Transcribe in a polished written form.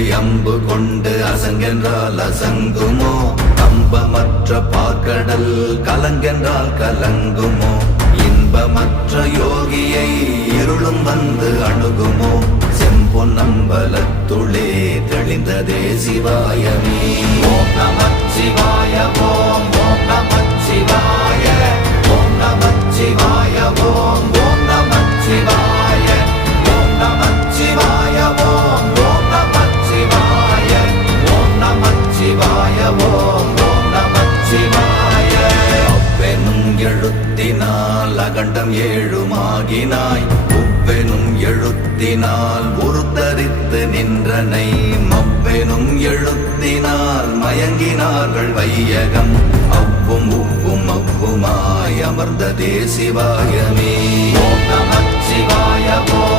வித்தை அம்பு கொண்டு அசங்கென்றால் அசங்குமோ? கம்பமற்ற பார்க்கடல் கலங்கென்றால் கலங்குமோ? இன்பமற்ற யோகியை இருளும் வந்து அணுகுமோ? செம்பொன்னம்பலத்துளே தெளிந்ததே சிவாயமே. ஓம் நமச்சிவாய ஓம் ஓம் நமச்சிவாய ஓம் நமச்சிவாய ஓம் ஓம் நமச்சிவாய ஓம் நமச்சிவாய ஓம் ஓம் நமச்சிவாய ஓம் நமச்சிவாய ஓம் ஓம் நமச்சிவாய. அவ்வெனும் எழுத்தினால் அகண்டம் ஏழுமாகினாய், உவ்வெனும் எழுத்தினால் உருத்தரித்து நின்றனை, மவ்வெனும் எழுத்தினால் மயங்கினார்கள் வையகம். அவ்வும் உவ்வும் அவ்வுமாய் அமர்ந்ததே சிவாயமே. ஓம் நமச்சிவாய ஓம்